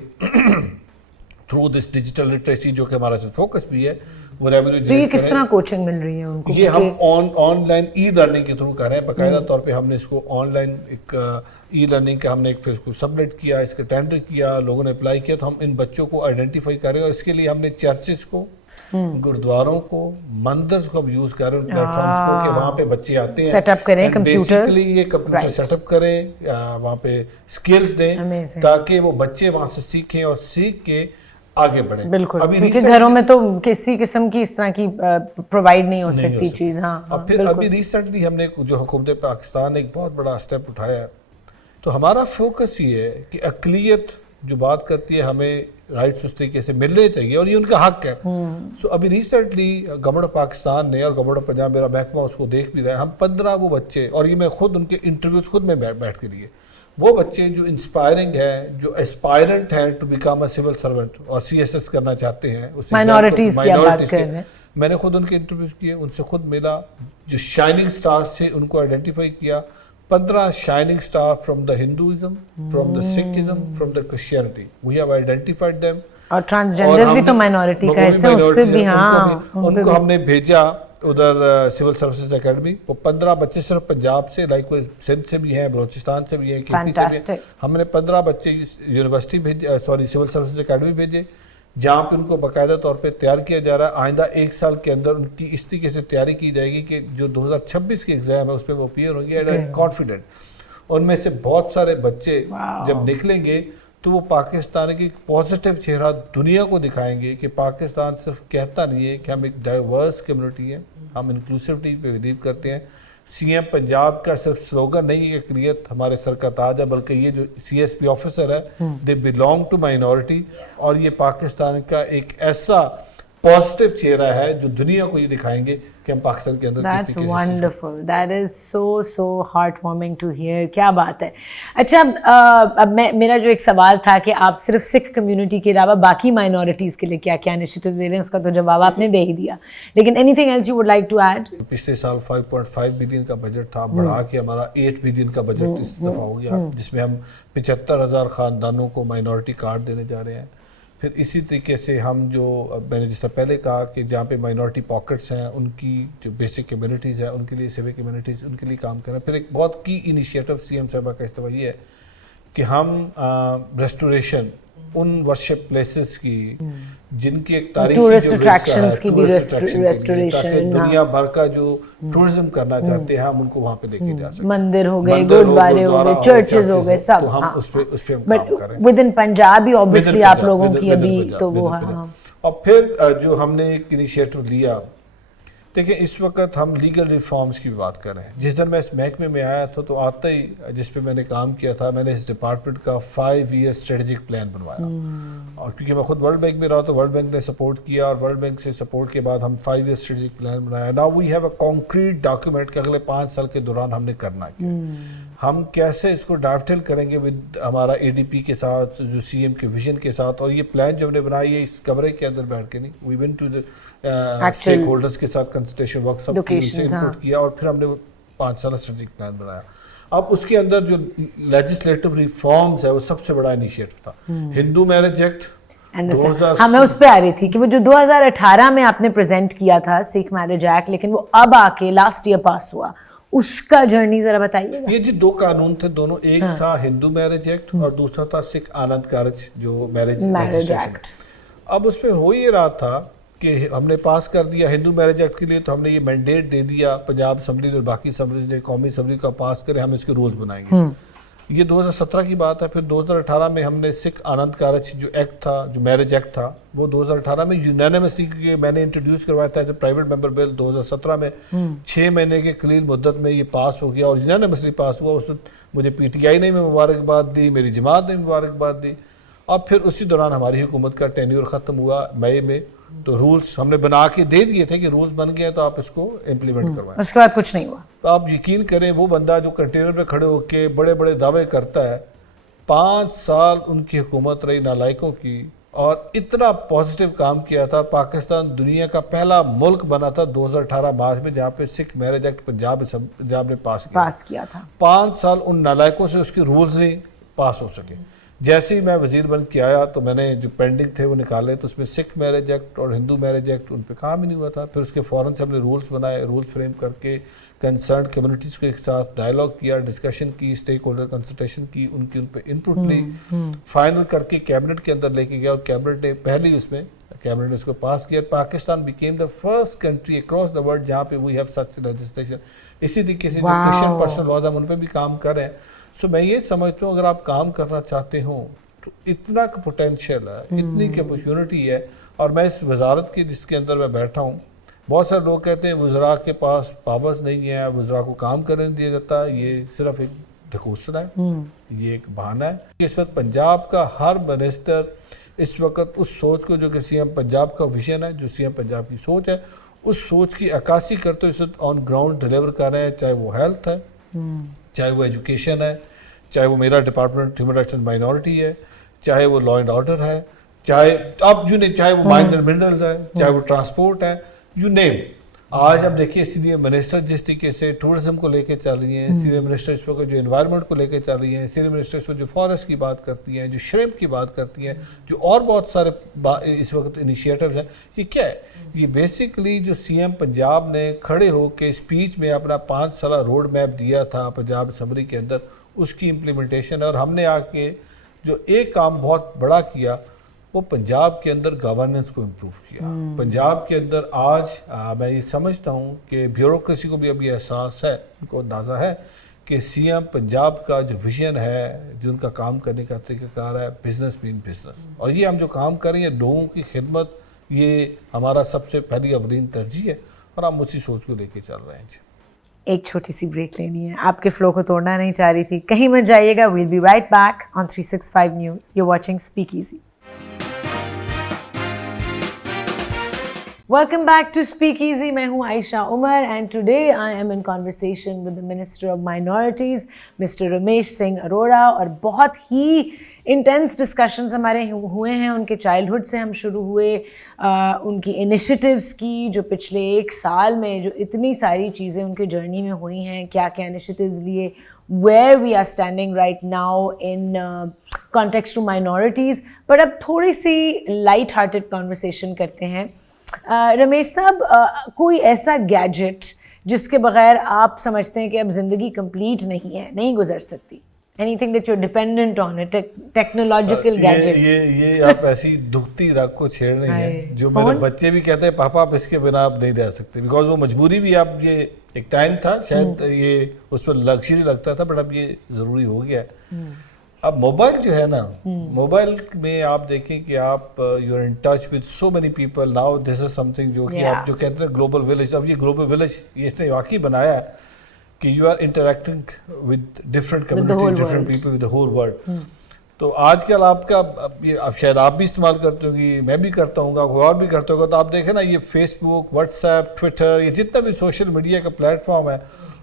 थ्रू दिस डिजिटल लिटरेसी जो कि हमारा फोकस भी है वो रेवेन्यू जनरेट. तो ये किस तरह कोचिंग मिल रही है उनको? ये हम ऑनलाइन ई लर्निंग के थ्रू कर रहे हैं. बाकायदा तौर पे हमने इसको ऑनलाइन एक ई लर्निंग का हमने एक फिर इसको सबमिट किया, इसका टेंडर किया, लोगों ने अप्लाई किया, तो हम इन बच्चों को आइडेंटिफाई कर रहे हैं. और इसके लिए हमने चर्चेस को, गुरुद्वारों को, मंदिर को हम यूज़ कर रहे हैं प्लेटफॉर्म्स को कि वहाँ पे बच्चे आते हैं, सेटअप करें कंप्यूटर्स, ये कंप्यूटर सेटअप करें, वहाँ पे स्किल्स दें ताकि वो बच्चे वहाँ से सीखें और सीख के آگے بڑھیں. بالکل, کیونکہ گھروں میں تو کسی قسم کی اس طرح کی پرووائڈ نہیں ہو سکتی چیز. ہاں, اب پھر ابھی ریسنٹلی ہم نے جو حکومت پاکستان نے ایک بہت بڑا اسٹیپ اٹھایا ہے, تو ہمارا فوکس یہ ہے کہ اقلیت جو بات کرتی ہے ہمیں رائٹس اس طریقے سے ملنے چاہیے اور یہ ان کا حق ہے. سو ابھی ریسنٹلی گورنمنٹ پاکستان نے اور گورنمنٹ پنجاب, میرا محکمہ اس کو دیکھ بھی رہا ہے, ہم 15 وہ بچے, اور یہ میں خود ان کے انٹرویوز خود میں بیٹھ کے لیے, وہ بچے جو انسپائرنگ ہیں, جو اسپائرنٹ ہیں to become a civil servant اور CSS کرنا چاہتے ہیں, مائنورٹیز کی بات کر رہے ہیں, میں نے خود ان کے انٹرویوز کیے, ان سے خود ملا, جو شائننگ سٹارز تھے ان کو آئیڈینٹیفائی کیا. 15 shining star from the Hinduism, from the Sikhism, from the Christianity. We have identified them. اور ٹرانسجینڈرز بھی تو مائنورٹی کا حصہ, اس پہ بھی. ہاں, ان کو ہم نے بھیجا ادھر سول سروسز اکیڈمی. وہ 15 بچے صرف پنجاب سے, لائک سندھ سے بھی ہیں, بلوچستان سے بھی ہیں, KP سے بھی ہیں. ہم نے 15 بچے یونیورسٹی بھیجے, سول سروسز اکیڈمی بھیجے, جہاں پہ ان کو باقاعدہ طور پہ تیار کیا جا رہا ہے. آئندہ 1 سال کے اندر ان کی اس طریقے سے تیاری کی جائے گی کہ جو 2026 کے ایگزام ہے اس پہ وہ اپیئر ہوں گے. کانفیڈنٹ ان میں سے بہت سارے بچے جب نکلیں گے تو وہ پاکستان کی ایک پازیٹیو چہرہ دنیا کو دکھائیں گے کہ پاکستان صرف کہتا نہیں ہے کہ ہم ایک ڈائیورس کمیونٹی ہے, ہم انکلوسیوٹی پہ بلیو کرتے ہیں. CM پنجاب کا صرف سلوگن نہیں ہے اقلیت ہمارے سر کا تاج ہے, بلکہ یہ جو CSP آفیسر ہے دے بیلونگ ٹو مائنورٹی, اور یہ پاکستان کا ایک ایسا پازیٹیو چہرہ ہے جو دنیا کو یہ دکھائیں گے کہ ہم پاکستان کے اندر کس طریقے سے. That's wonderful. That is so heartwarming to hear. کیا بات ہے. اچھا, اب میرا جو ایک سوال تھا کہ آپ صرف سکھ کمیونٹی کے علاوہ باقی مائنورٹیز کے لیے کیا کیا انیشیٹیو دے رہے ہیں, اس کا تو جواب آپ نے دے ہی دیا, لیکن anything else you would like to add? پچھلے سال 5.5 بلین کا بجٹ تھا, بڑھا کے ہمارا 8 بلین کا بجٹ اس دفعہ ہو گیا, جس میں ہم 75,000 خاندانوں کو مائنورٹی کارڈ دینے جا رہے ہیں. پھر اسی طریقے سے ہم جو میں نے جس طرح پہلے کہا کہ جہاں پہ مائنورٹی پاکٹس ہیں ان کی جو بیسک کمیونٹیز ہیں ان کے لیے, سیوک کمیونٹیز ان کے لیے کام کریں. پھر ایک بہت کی انیشیٹو CM صاحبہ کا استعمال یہ ہے کہ ہم ریسٹوریشن ان ورشپ پلیسز کی جن کی ایک تاریخی ٹورسٹ اٹریکشنز کی بھی ریسٹوریشن, دنیا بھر کا جو ٹورزم کرنا چاہتے ہیں ہم ان کو وہاں پہ لے کے جا سکتے ہیں. مندر ہو گئے, گردوارے ہو گئے, چرچز ہو گئے, سب. تو ہم اس پہ ہم کام کر رہے ہیں. With in Punjab he obviously آپ لوگوں کی ابھی تو وہ. اور پھر جو ہم نے ایک انیشیٹو لیا, دیکھیں اس وقت ہم لیگل ریفارمز کی بات کر رہے ہیں. جس دن میں اس محکمے میں آیا تھا تو آتا ہی جس پہ میں نے کام کیا تھا, میں نے اس ڈپارٹمنٹ کا 5 ایئر اسٹریٹجک پلان بنوایا, اور کیونکہ میں خود ورلڈ بینک میں رہا تو ورلڈ بینک نے سپورٹ کیا, اور ورلڈ بینک سے سپورٹ کے بعد ہم 5 ایئر اسٹریٹجک پلان بنایا. Now we have a concrete document کہ اگلے 5 سال کے دوران ہم نے کرنا کیا, ہم کیسے اس کو ڈرافٹل کریں گے ود ہمارا ADP کے ساتھ, جو CM کے ویژن کے ساتھ. اور یہ پلان جو ہم نے بنائی ہے اس کمرے کے اندر بیٹھ کے نہیں, we went to stakeholders کے ساتھ کنسلٹیشن ورک سب سے انپٹ کیا, اور پھر ہم نے 5 سالہ اسٹریٹجک پلان بنایا. اب اس کے اندر جو لیجسلیٹو ریفارمز ہے وہ سب سے بڑا انیشیٹو تھا ہندو میرج ایکٹ. ہمیں اس پہ آ رہی تھی کہ وہ جو 2018 میں آپ نے پریزنٹ کیا تھا سکھ میرج ایکٹ, لیکن وہ اب آ کے لاسٹ ایئر پاس ہوا, اس کا جرنی ذرا بتائیے گا. یہ جی 2 قانون تھے دونوں, ایک تھا ہندو میرج ایکٹ اور دوسرا تھا سکھ آنند کارج جو میرج ایکٹ. اب اس پہ ہو یہ رہا تھا کہ ہم نے پاس کر دیا ہندو میرج ایکٹ کے لیے, تو ہم نے یہ مینڈیٹ دے دیا پنجاب اسمبلی اور باقی اسمبلیز نے, قومی اسمبلی کا پاس کرے, ہم اس کے رولز بنائیں گے. یہ 2017 کی بات ہے. پھر 2018 میں ہم نے سکھ آنند کارج جو ایکٹ تھا, جو میرج ایکٹ تھا, وہ 2018 میں یونینیمسلی, کیونکہ میں نے انٹروڈیوس کروایا تھا ایز اے پرائیویٹ ممبر بل, 2017 میں 6 مہینے کے قلیل مدت میں یہ پاس ہو گیا اور یونینیمسلی پاس ہوا. اس وقت مجھے PTI نے بھی مبارکباد دی, میری جماعت نے بھی مبارکباد دی, اور پھر اسی دوران ہماری حکومت کا ٹینیور ختم ہوا مئی میں. تو رولز ہم نے بنا کے دے دیے تھے کہ رولز بن گئے تو آپ اس کو امپلیمنٹ کروائیں. اس کے بعد کچھ نہیں ہوا. تو آپ یقین کریں وہ بندہ جو کنٹینر پہ کھڑے ہو کے بڑے بڑے دعوے کرتا ہے, 5 سال ان کی حکومت رہی نالائقوں کی, اور اتنا پازیٹیو کام کیا تھا. پاکستان دنیا کا پہلا ملک بنا تھا 2018 مارچ میں جہاں پہ سکھ میرج ایکٹ پنجاب نے پاس کیا تھا. 5 سال ان نالائقوں سے اس کی رولز نہیں پاس ہو سکے. جیسے ہی میں وزیر بن کے آیا تو میں نے جو پینڈنگ تھے وہ نکالے, تو اس میں سکھ میرج ایکٹ اور ہندو میرج ایکٹ ان پہ کام ہی نہیں ہوا تھا. پھر اس کے فوراً سے ہم نے رولز بنائے, رولز فریم کر کے کنسرنڈ کمیونٹیز کے ساتھ ڈائیلاگ کیا, ڈسکشن کی, اسٹیک ہولڈر کنسلٹیشن کی, ان پہ انپٹ لی, فائنل کر کے کیبنٹ کے اندر لے کے گیا, اور کیبنٹ نے پہلی اس میں کیبنٹ نے اس کو پاس کیا. Pakistan became the first country across the world جہاں پہ وی ہیو سچ لیجسلیشن. اسی طریقے سے جو کرسچن پرسنل لاز ہم ان پہ بھی کام کر رہے ہیں. سو میں یہ سمجھتا ہوں اگر آپ کام کرنا چاہتے ہوں तो इतना का पोटेंशियल है, इतनी की अपॉर्चुनिटी है। और मैं इस वजारत की जिसके अंदर मैं बैठा हूँ, बहुत सारे लोग कहते हैं वज़रा के पास पावर्स नहीं है, वज़रा को काम करने दिया जाता है, ये सिर्फ एक ढकोसला है, ये एक बहाना है। इस वक्त पंजाब का हर मिनिस्टर इस वक्त उस सोच को, जो कि सीएम पंजाब का विजन है, जो सीएम पंजाब की सोच है, उस सोच की अक्कासी करते हुए इस वक्त ऑन ग्राउंड डिलीवर कर रहे हैं। चाहे वो हेल्थ है, चाहे वो एजुकेशन है, चाहे वो मेरा department human rights and minority है, चाहे वो लॉ एंड ऑर्डर है, चाहे अब जो नहीं, चाहे वो माइंस एंड मिनरल्स है, चाहे वो ट्रांसपोर्ट है, यू नेम। आज अब देखिए सीनियर मिनिस्टर जिस तरीके से टूरिज्म को लेके चल रही हैं, सीनियर मिनिस्टर इस वक्त जो एनवायरनमेंट को लेके चल रही हैं, सीनियर मिनिस्टर इस वक्त जो फॉरेस्ट की बात करती हैं, जो श्रिम्प की बात करती हैं, जो और बहुत सारे इस वक्त इनिशिएटिव्स हैं, ये क्या है? ये बेसिकली जो सीएम पंजाब ने खड़े होकर स्पीच में अपना 5 साल रोड मैप दिया था पंजाब असम्बली के अंदर, उसकी इम्प्लीमेंटेशन। और हमने आके जो एक काम बहुत बड़ा किया, वो पंजाब के अंदर गवर्नेंस को इम्प्रूव किया। पंजाब के अंदर आज मैं ये समझता हूँ कि ब्यूरोक्रेसी को भी अभी एहसास है, उनको अंदाज़ा है कि सीएम पंजाब का जो विजन है, जो उनका काम करने का तरीक़ाकार है, बिजनेस मीन बिजनेस। और ये हम जो काम कर रहे हैं, लोगों की खिदमत, ये हमारा सबसे पहली अवलीन तरजीह है और हम उसी सोच को लेके चल रहे हैं। एक छोटी सी ब्रेक लेनी है, आपके फ्लो को तोड़ना नहीं चाह रही थी, कहीं मत जाइएगा। We'll be right back on 365 news. You watching Speak Easy. Welcome back to Speak Easy. मैं हूँ Ayesha Umar and today I am in conversation with the Minister of Minorities, Mr. Ramesh Singh Arora. और बहुत ही intense discussions हमारे हुए हैं, उनके childhood से हम शुरू हुए, उनकी initiatives की, जो पिछले 1 साल में जो इतनी सारी चीज़ें उनके जर्नी में हुई हैं, क्या क्या initiatives लिए, where we are standing right now in context to minorities। पर अब थोड़ी सी light hearted conversation करते हैं। रमेश साहब, कोई ऐसा गैजेट जिसके बगैर आप समझते हैं कि अब ज़िंदगी कंप्लीट नहीं है, नहीं गुजर सकती? Anything that you are dependent on, technological gadget? ये आप ऐसी दुखती राग को छेड़ रही हैं, जो मेरे बच्चे भी कहते हैं पापा आप इसके बिना आप नहीं रह सकते, बिकॉज वो मजबूरी भी। आप ये एक टाइम था शायद ये उस पर लग्जरी लगता था, बट अब ये ज़रूरी हो गया है। अब मोबाइल जो है ना, मोबाइल में आप देखें कि आप you are in touch with so many people now. This is something जो कि आप जो कहते हैं ग्लोबल विलेज, अब ये ग्लोबल विलेज ये इसने वाकई बनाया है कि you are interacting with different communities, different people, with the whole world. तो आजकल आपका अब शायद आप भी इस्तेमाल करते होंगे, मैं भी करता हूँ, कोई और भी करता होगा, तो आप देखें ना ये फेसबुक, व्हाट्सएप, ट्विटर, ये जितना भी सोशल मीडिया का प्लेटफॉर्म है,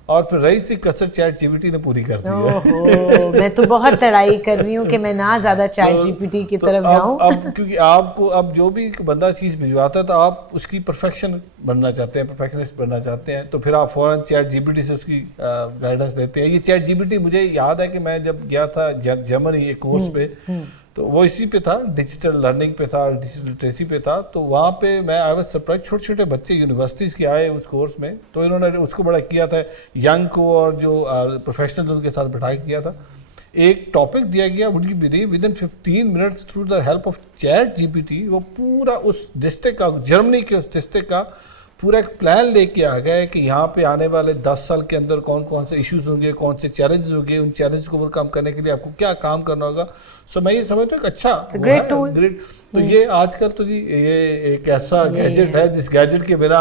और फिर रही सी कसर चैट जीपीटी ने पूरी कर दी है। मैं तो बहुत लड़ाई कर रही हूँ कि मैं ना ज़्यादा चैट जीपीटी की तरफ जाऊँ। अब क्योंकि आपको अब जो भी बंदा चीज़ भिजवाता है तो आप उसकी परफेक्शन बनना चाहते हैं, परफेक्शनिस्ट बनना चाहते हैं, तो फिर आप फ़ौरन चैट जीपीटी से उसकी गाइडेंस लेते हैं। ये चैट जीपीटी, मुझे याद है कि मैं जब गया था जर्मनी एक कोर्स पे, तो वो इसी पे था, डिजिटल लर्निंग पे था, डिजिटल लिटरेसी पे था। तो वहाँ पे मैं आई वाज सरप्राइज, छोटे छोटे बच्चे यूनिवर्सिटीज़ के आए उस कोर्स में, तो इन्होंने उसको बड़ा किया था, यंग को और जो प्रोफेशनल उनके साथ बैठा किया था। एक टॉपिक दिया गया, would you believe, with in 15 minutes through the help of chat GPT वो पूरा उस डिस्ट्रिक्ट का, जर्मनी के उस डिस्ट्रिक्ट का पूरा एक प्लान लेके आ गया है कि यहाँ पे आने वाले 10 साल के अंदर कौन कौन से इश्यूज होंगे, कौन से चैलेंज होंगे, उन चैलेंज को ओवरकम करने के लिए आपको क्या काम करना होगा। सो मैं ये समझता हूँ कि अच्छा ग्रेट टूल। ग्रेट। तो ये आजकल तो जी ये एक ऐसा गैजेट है जिस गैजेट के बिना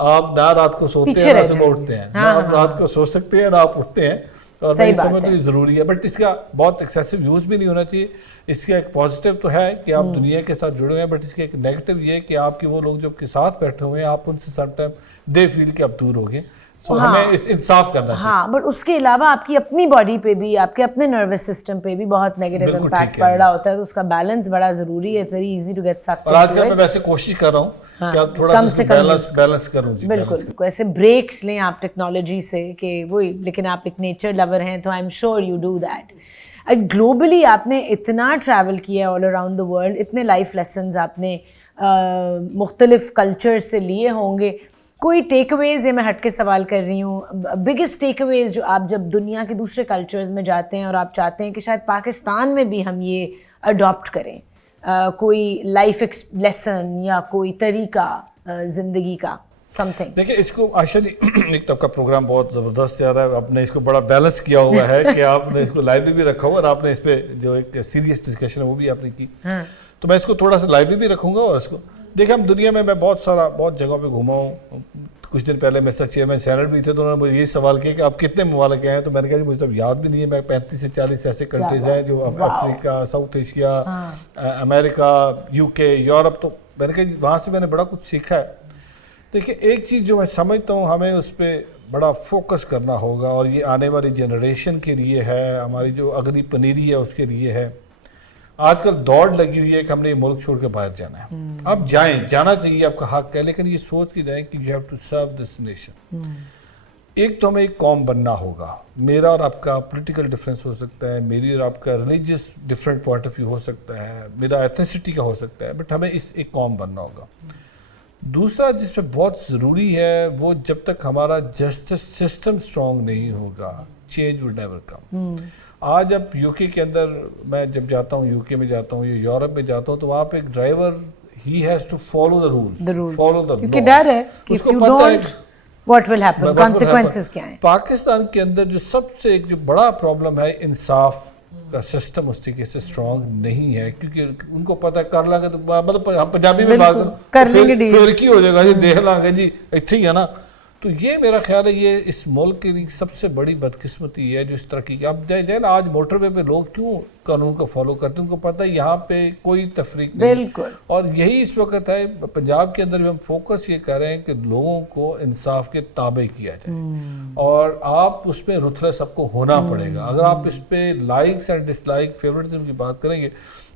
आप ना रात को सोते हैं ना सुबह उठते हैं, ना आप रात को सो सकते हैं ना आप उठते हैं। और मैं समझ तो ये ज़रूरी है, बट इसका बहुत एक्सेसिव यूज़ भी नहीं होना चाहिए। इसका एक पॉजिटिव तो है कि आप दुनिया के साथ जुड़े हुए हैं, बट इसका एक नेगेटिव ये है कि आपके वो लोग जो आपके साथ बैठे हुए हैं, आप उनसे सम टाइम दे फील कि आप दूर हो गए। हमें इस इंसाफ करना चाहिए। हाँ, बट उसके अलावा आपकी अपनी बॉडी पे भी, आपके अपने नर्वस सिस्टम पे भी बहुत नेगेटिव इम्पैक्ट पड़ रहा होता है, तो उसका बैलेंस बड़ा ज़रूरी है। It's very easy to get sucked. और आजकल मैं वैसे कोशिश कर रहा हूँ कि आप थोड़ा सा बैलेंस करूँ जी। बिल्कुल, ऐसे ब्रेक्स लें आप टेक्नोलॉजी से कि वही, लेकिन आप एक नेचर लवर हैं तो I am sure you do that. Globally आपने इतना ट्रैवल किया ऑल अराउंड द वर्ल्ड, इतने लाइफ लेसन्स आपने मुख्तलिफ कल्चर से लिए होंगे। कोई टेक अवेज़, ये मैं हट के सवाल कर रही हूँ, बिगेस्ट टेक अवेज़ जो आप जब दुनिया के दूसरे कल्चर्स में जाते हैं और आप चाहते हैं कि शायद पाकिस्तान में भी हम ये अडॉप्ट करें, कोई लाइफ लेसन या कोई तरीका ज़िंदगी का? something. देखिए इसको आशा जी एक तो आपका प्रोग्राम बहुत ज़बरदस्त जा रहा है, आपने इसको बड़ा बैलेंस किया हुआ है कि आपने इसको लाइवली भी रखा हुआ और आपने इस पे जो एक सीरियस डिस्कशन है वो भी आपने की। तो मैं इसको थोड़ा सा लाइवली भी रखूँगा और इसको देखिए हम दुनिया में मैं बहुत जगहों पे घूमा हूँ। कुछ दिन पहले मेरे साथ चेयरमैन सेनेट भी थे तो उन्होंने मुझे ये सवाल किया कि आप कितने ममालिक के हैं, तो मैंने कहा जी मुझे तो याद भी नहीं है, मैं 35 से 40 ऐसे कंट्रीज हैं जो Africa, south Asia, America, UK, Europe, तो मैंने कहा वहाँ से मैंने बड़ा कुछ सीखा है। देखिए एक चीज़ जो मैं समझता हूँ हमें उस पर बड़ा फोकस करना होगा और ये आने वाली जनरेशन के लिए है, हमारी जो अगली पनीरी है उसके लिए है। आजकल दौड़ लगी हुई है कि हमने ये मुल्क छोड़ के बाहर जाना है। आप जाएं, जाना चाहिए, आपका हक है, लेकिन ये सोच के जाएं कि you have to serve this nation. एक तो हमें एक कौम बनना होगा। मेरा और आपका पॉलिटिकल डिफरेंस हो सकता है, मेरी और आपका religious different point of view हो सकता है, मेरा एथनिसिटी का हो सकता है, बट हमें इस एक कौम बनना होगा। दूसरा जिस पे बहुत ज़रूरी है वो जब तक हमारा जस्टिस सिस्टम स्ट्रॉन्ग नहीं होगा, चेंज विल नेवर कम। आज अब यूके के अंदर मैं जब जाता हूँ, यूके में जाता हूँ या यूरोप में जाता हूँ, तो वहाँ पे एक driver he has to follow the rules, follow the law. क्योंकि डर है कि उसको if you पता है don't, what will happen, consequences क्या हैं। पाकिस्तान के अंदर जो सबसे एक जो बड़ा प्रॉब्लम है, इंसाफ का सिस्टम उस तरीके से स्ट्रॉन्ग नहीं है, क्योंकि उनको पता है कर लांगे तो मतलब हम पंजाबी में बात कर लेंगे डील, फिर की हो जाएगा जी, देख लांगे जी, इतने ही है ना। तो ये मेरा ख्याल है ये इस मुल्क की सबसे बड़ी बदकिस्मती है जो इस तरह की। अब जाए ना, आज मोटरवे पे लोग क्यों कानून को फॉलो करते हैं, उनको पता है यहाँ पे कोई तफरीक नहीं। बिल्कुल। और यही इस वक्त है पंजाब के अंदर भी हम फोकस ये कर रहे हैं कि लोगों को इंसाफ के ताबे किया जाए और आप उसमें रुथलेस सबको होना पड़ेगा। अगर आप इस पे लाइक्स एंड डिसलाइक, फेवरेटिज्म की बात करेंगे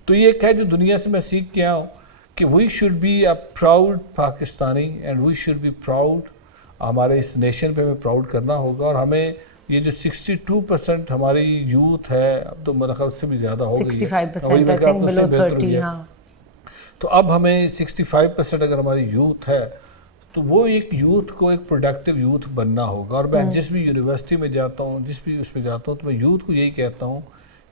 तो ये एक है जो दुनिया से मैं सीख के आया हूँ कि we should be a proud Pakistani and we should be proud. हमारे इस नेशन पे हमें प्राउड करना होगा और हमें ये जो 62% हमारी यूथ है, अब तो मेरा ख्याल उससे भी ज़्यादा हो गई है, 65% I think below 30, हाँ। तो अब हमें 65% अगर हमारी यूथ है तो वो एक यूथ को एक प्रोडक्टिव यूथ बनना होगा। और मैं जिस भी यूनिवर्सिटी में जाता हूँ, जिस भी उसमें जाता हूँ, तो मैं यूथ को यही कहता हूँ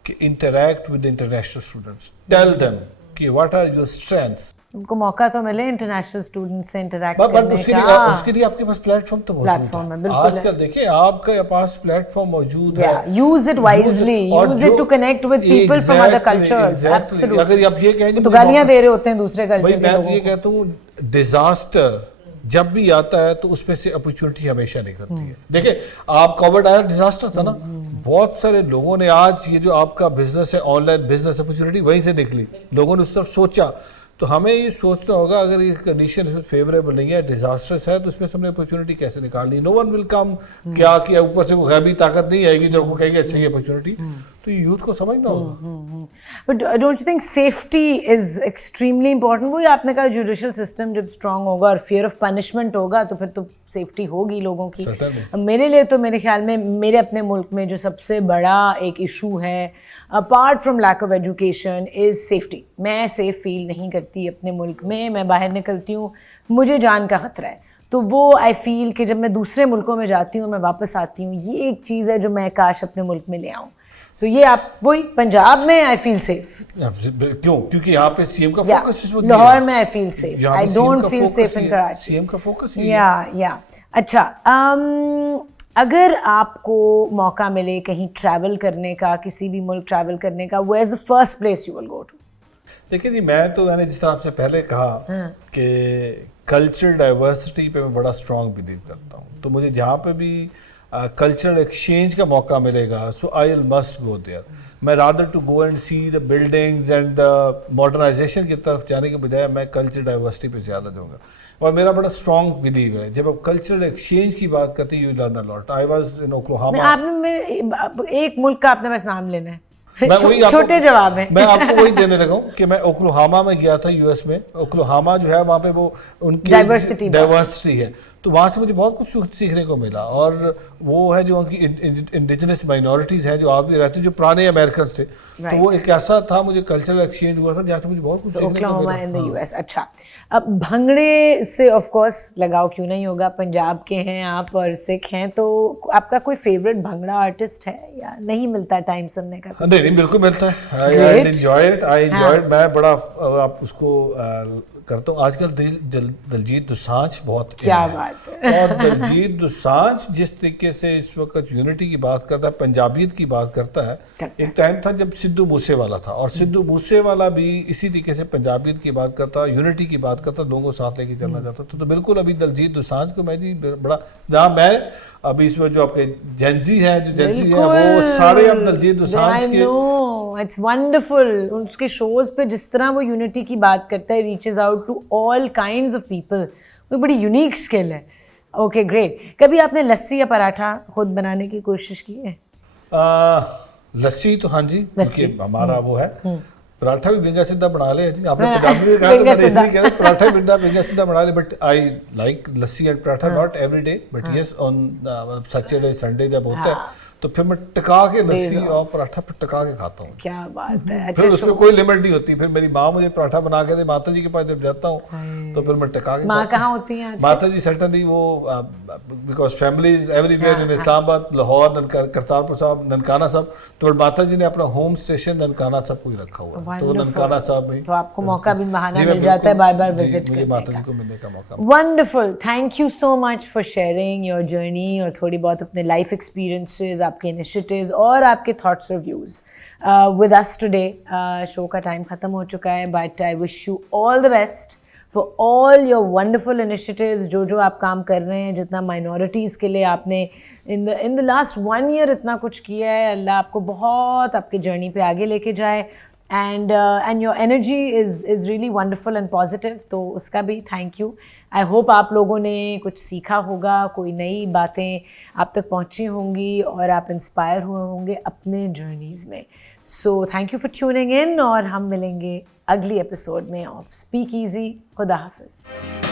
कि interact with international students, tell them कि व्हाट आर योर स्ट्रेंथ्स। उनको मौका तो मिले इंटरनेशनल स्टूडेंट से इंटरैक्ट करने उसके लिए आपके पास प्लेटफॉर्म तो मौजूद है। आजकल देखिए आपके पास प्लेटफॉर्म मौजूद है, use it wisely, use it to connect with people from other cultures. Absolutely. अगर आप ये कहें तो गालियां दे रहे होते हैं दूसरे कल्चर के लोगों को। मैं ये कहता हूँ डिजास्टर जब भी आता है तो उसमें से अपॉर्चुनिटी हमेशा निकलती है। देखिए आप कोविड आया, डिजास्टर था ना, बहुत सारे लोगों ने आज ये जो आपका बिजनेस है, ऑनलाइन बिजनेस अपॉर्चुनिटी वहीं से निकली, लोगों ने उस तरफ सोचा। तो हमें ये सोचना होगा अगर ये कंडीशन इसमें फेवरेबल नहीं है, डिजास्टर्स है, तो इसमें से हमने अपॉर्चुनिटी कैसे निकालनी। नो वन विल कम, क्या किया ऊपर से कोई गैबी ताकत नहीं आएगी जो कहेगी अच्छा ये अपॉर्चुनिटी। तो ये यूथ को समझना होगा। But don't you think safety is extremely important? वही आपने कहा जुडिशल सिस्टम जब स्ट्रांग होगा और फियर ऑफ पनिशमेंट होगा तो फिर तो सेफ्टी होगी लोगों की। मेरे लिए तो मेरे ख्याल में मेरे अपने मुल्क में जो सबसे बड़ा एक इशू है apart from lack of education is safety. मैं सेफ फील नहीं करती अपने मुल्क में। मैं बाहर निकलती हूँ, मुझे जान का ख़तरा है, तो वो आई फील कि जब मैं दूसरे मुल्कों में जाती हूँ, मैं वापस आती हूँ, ये एक चीज़ है जो मैं काश अपने मुल्क में ले आऊँ। सो ये आप वही पंजाब में आई फील सेफ। क्यों? क्योंकि यहाँ पे सीएम का फोकस इस वक्त लाहौर में I feel safe, I don't feel safe in Karachi. CM का फोकस या अच्छा, अगर आपको मौका मिले कहीं ट्रैवल करने का, किसी भी मुल्क ट्रैवल करने का, where is the first place you will go to? देखिए जी, मैं तो मैंने जिस तरह आपसे पहले कहा कि कल्चरल डाइवर्सिटी पे मैं बड़ा स्ट्रॉन्ग बिलीव करता हूँ। तो मुझे जहाँ पे भी कल्चरल एक्सचेंज का मौका मिलेगा, so I will must go there. मैं rather to go and see the buildings and modernisation की तरफ जाने के बजाय मैं कल्चरल डाइवर्सिटी पे ज़्यादा दूंगा। और मेरा बड़ा स्ट्रॉन्ग बिलीव है जब आप कल्चरल एक्सचेंज की बात करते हैं, you learn a lot. I was in Oklahoma. आपने एक मुल्क का आपने बस नाम लेना है, छोटे जवाब है। मैं आपको वही देने लगा हूँ कि मैं ओक्लाहोमा में गया था, यूएस में। ओक्लाहोमा जो है वहाँ पे वो उनकी डाइवर्सिटी है, तो वहाँ से मुझे बहुत कुछ सीखने को मिला। और वो है जो उनकी इंडिजिनस माइनॉरिटीज़ हैं जो आप भी रहते हैं, जो पुराने अमेरिकन थे। तो वो एक ऐसा था, मुझे कल्चरल एक्सचेंज हुआ था जहाँ से मुझे बहुत कुछ सीखने को मिला। In the US. अच्छा, अब भंगड़े से ऑफ कोर्स लगाव क्यों नहीं होगा, पंजाब के हैं आप और सिख हैं, तो आपका कोई फेवरेट भंगड़ा आर्टिस्ट है या नहीं मिलता टाइम सुनने का? नहीं, बिल्कुल मिलता है। I enjoy it. मैं बड़ा आप उसको کرتا ہوں. آج کل دلجیت دوسانجھ بہت کیا بات ہے. اور دلجیت دوسانجھ جس طریقے سے اس وقت یونٹی کی بات کرتا ہے, پنجابیت کی بات کرتا ہے, ایک ٹائم تھا جب سدھو موسے والا تھا, اور سدھو موسے والا بھی اسی طریقے سے پنجابیت کی بات کرتا, یونٹی کی بات کرتا, لوگوں ساتھ لے کے چلنا چاہتا. تو بالکل ابھی دلجیت دوسانجھ کو میں جی بڑا جہاں میں ابھی اس میں جو آپ کے جینزی ہیں وہ سارے اب دلجیت دوسانجھ کے. It's wonderful. اس کے شوز پہ جس طرح وہ یونٹی کی بات کرتا ہے, reaches out to all kinds of people, وہ بڑی یونیک اسکل ہے. Okay great. کبھی آپ نے لسی یا پراٹھا خود بنانے کی کوشش کی ہے؟ لسی تو ہاں جی, کیونکہ ہمارا وہ ہے. پراٹھا بھی بنگا سیدھا بنا لے جی, آپ نے پنجابی میں کہا تو میں نے اس لیے کہا پراٹھا بنگا سیدھا بنا لے, but I like lassi and paratha not every day, but yes on Saturday Sunday جب ہوتا ہے تو پھر میں ٹکا کے لسی اور پراٹھا پھر ٹکا کے کھاتا ہوں. کیا بات ہے. پھر اس میں کوئی لمٹ نہیں ہوتی. پھر میری ماں مجھے پراٹھا بنا کے دے, ماتا جی کے پاس جب جاتا ہوں تو پھر میں ٹکا کے. ماں کہاں ہوتی ہیں؟ ماتا جی سرٹنلی وہ because family is everywhere in Islamabad, Lahore, Kartarpur صاحب, ننکانہ صاحب, تو ماتا جی نے اپنا ہوم اسٹیشن ننکانہ صاحب کو ہی رکھا ہوا ہے, تو ننکانہ صاحب میں. تو آپ کو موقع بھی بہانہ مل جاتا ہے بار بار وزٹ کرنے کا. ماتا جی کو ملنے کا موقع. Wonderful. Thank you so much for sharing your journey اور تھوڑی بہت اپنے لائف ایکسپیرینسز, آپ کے انیشیٹیوز اور آپ کے تھاٹس اور ویوز ود اس ٹوڈے. شو کا ٹائم ختم ہو چکا ہے, but I wish you all the best for all your wonderful initiatives. جو آپ کام کر رہے ہیں, جتنا مائنورٹیز کے لیے آپ نے ان دا لاسٹ 1 year اتنا کچھ کیا ہے, اللہ آپ کو بہت آپ کی جرنی پہ آگے لے کے جائے. And your energy is really wonderful and positive, تو اس کا بھی تھینک یو. آئی ہوپ آپ لوگوں نے کچھ سیکھا ہوگا, کوئی نئی باتیں آپ تک پہنچی ہوں گی اور آپ انسپائر ہوئے ہوں گے اپنے جرنیز میں. So thank you for tuning in, اور ہم ملیں گے اگلی ایپیسوڈ میں آف اسپیک ایزی. خدا حافظ.